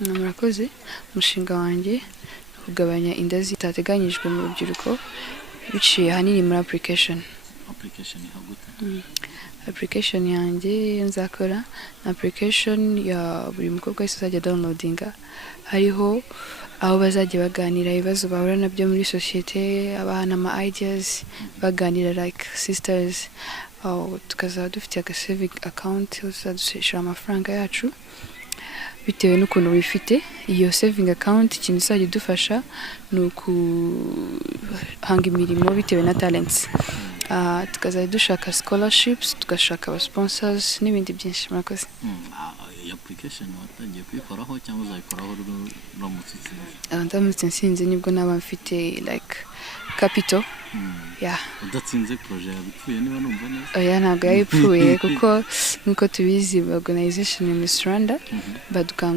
Murakoze umushinga wanjye kugabanya inda zitateganyijwe mu rubyiruko biciye ahanini muri application yanjye nzakora application ya buri mukobwa wese uzajya downloadinga hariho aho bazajya baganira ibibazo bahura nabyo muri societe abana ama ideas baganira like sisters tukazaba dufite saving account uzadushyira amafaranga yacu bitewe n'ukuntu wifite iyo saving account ikintu izajya idufasha ni ukuhanga imirimo bitewe na talents tukazajya dushaka scholarships tugashaka aba sponsors n'ibindi byinshi murakoze. Application watangiye kuyikoraho cyangwa uzayikoraho uramutse utsinze? Ndamutse nsinze nibwo naba mfite like capital. Udatsinze projet yabipfuye niba numva neza? Oya ntabwo yabipfuye kuko nkuko tubizi organization in Rwanda badukanga